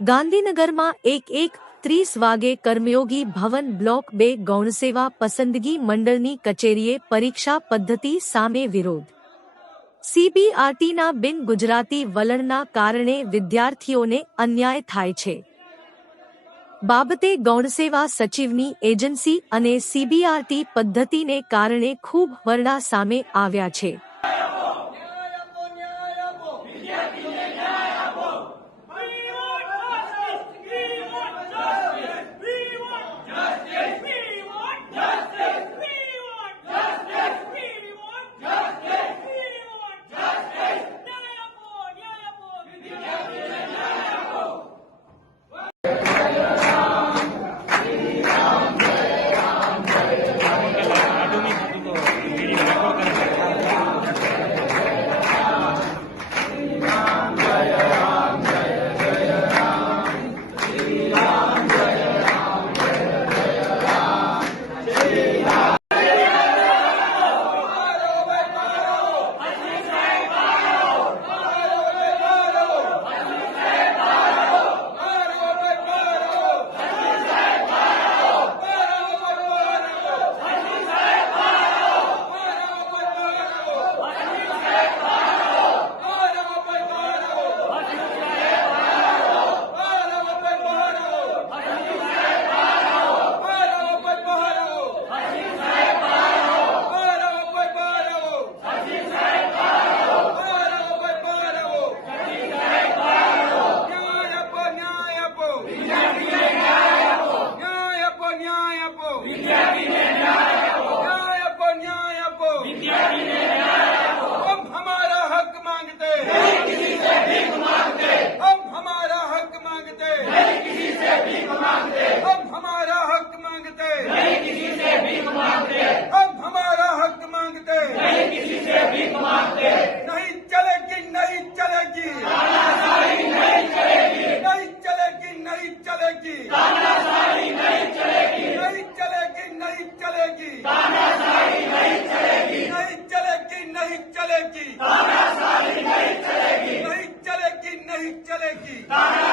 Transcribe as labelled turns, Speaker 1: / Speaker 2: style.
Speaker 1: ગાંધીનગરમાં એક એક ત્રીસ વાગે કર્મયોગી ભવન બ્લોક બે ગૌણસેવા પસંદગી મંડળની કચેરીએ પરીક્ષા પદ્ધતિ સામે વિરોધ. સીબીઆરટીના બિન ગુજરાતી વલણના કારણે વિદ્યાર્થીઓને અન્યાય થાય છે. બાબતે ગૌણસેવા સચિવની એજન્સી અને સીબીઆરટી પદ્ધતિને કારણે ખૂબ વરડા સામે આવ્યા છે. e a তারা